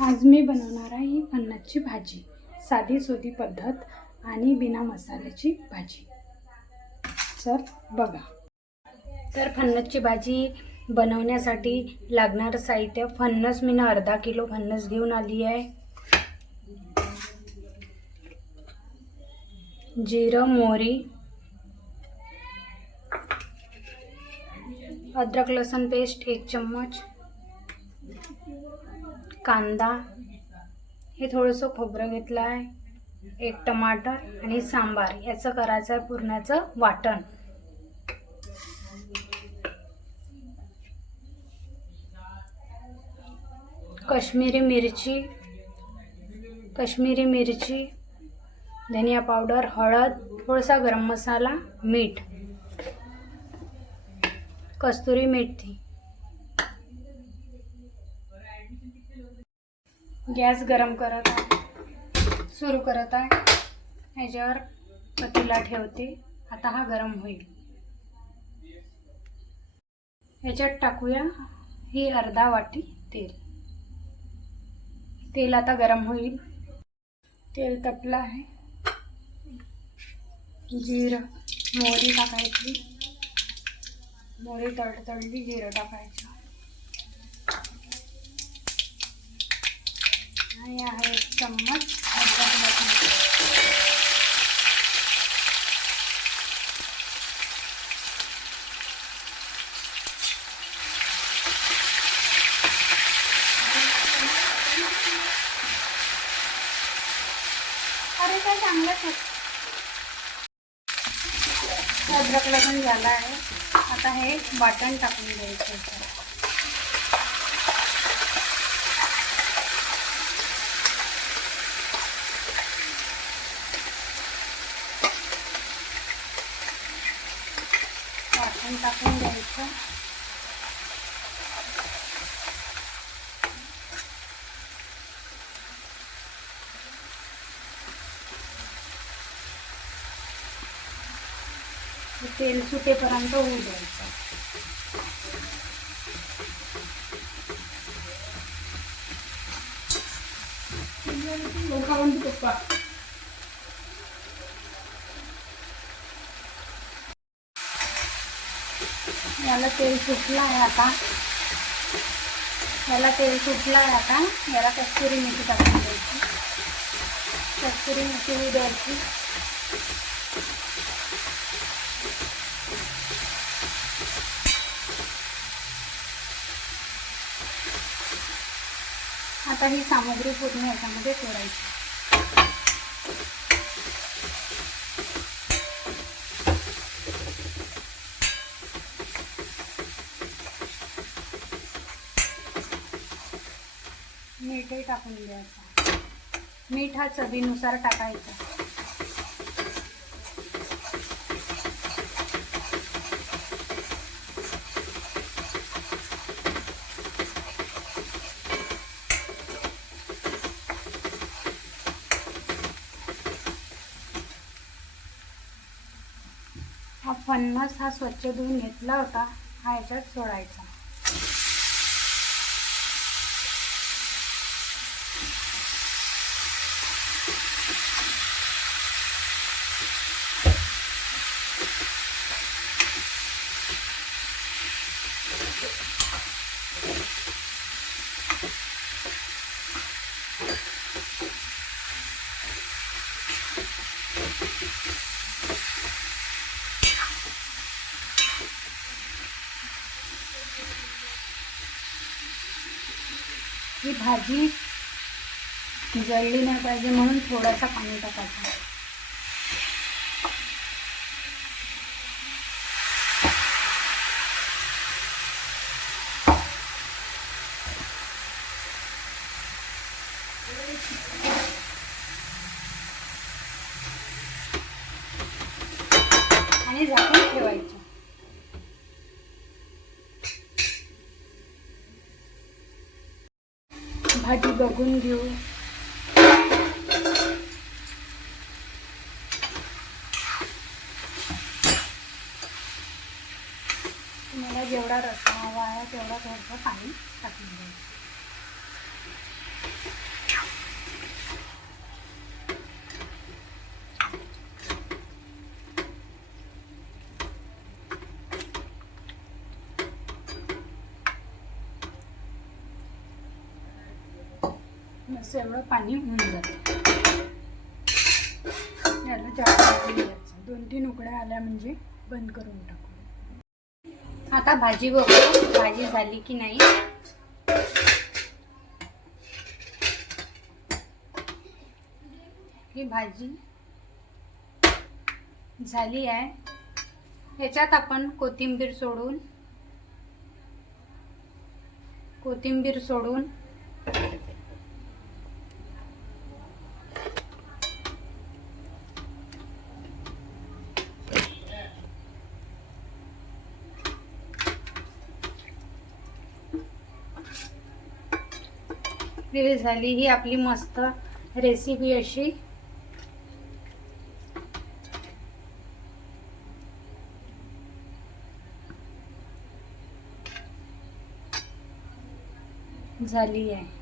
आज मी बनवणार आहे ही फणसची भाजी. साधी सोधी पद्धत आणि बिना मसाल्याची भाजी. तर बघा. तर फणसची भाजी बनवण्यासाठी लागणारं साहित्य फन्नस मी ना अर्धा किलो फणस घेऊन आली आहे. जिरं मोहरी अद्रक लसूण पेस्ट एक चम्मच. कांदा हे थोडंसं खोबरं घेतलं आहे एक टमाटर आणि सांबार याचं करायचं आहे पुरणाचं वाटण. कश्मीरी मिरची कश्मीरी मिरची धनिया पावडर हळद थोडासा गरम मसाला मीठ. कस्तुरी मेथी. गॅस गरम करत आहे. सुरू करत आहे. ह्याच्यावर पतीला ठेवते. आता हा गरम होईल. ह्याच्यात टाकूया ही अर्धा वाटी तेल. तेल आता गरम होईल. तेल तपलं आहे. जिरं मोहरी टाकायची. मोहरी तडतडली जिरं टाकायचं. आणि आहे एक चम्मच. अद्रक अरे काय चांगलंच आहे? अद्रक लसूण झाला आहे. आता हे वाटण टाकून द्यायचं याच्यात. वाटण टाकून द्यायचं हे तेल सुटेपर्यंत होऊ द्यायचं. याला तेल सुटलं आहे आता. याला तेल सुटलं आहे आता. याला कस्तुरी मेथी टाकून द्यायची. कस्तुरी मेथी होऊ द्यायची. आता ही सामग्री पूर्ण याच्यामध्ये सोडायची. मीठही टाकून द्यायचं. मीठ हा चवीनुसार टाकायचा. हा फणस हा स्वच्छ धुवून घेतला होता हा याच्यात सोडायचा. ही भाजी जळली नाही पाहिजे म्हणून थोडासा पाणी टाकायचं. आणि झाकून ठेवायचं भाजी बघून घेऊ. तुम्हाला जेवढा रस्सा हवा आहे तेवढा थोडंसं पाणी टाकून द्यायचं. असं एवढं पाणी होऊन जातं. याला जास्त दोन तीन उकड्या आल्या म्हणजे बंद करून टाकू. आता भाजी बघू भाजी झाली की नाही. ही भाजी झाली आहे. ह्याच्यात आपण कोथिंबीर सोडून कोथिंबीर सोडून ही झाली ही आपली मस्त रेसिपी अशी. झाली आहे.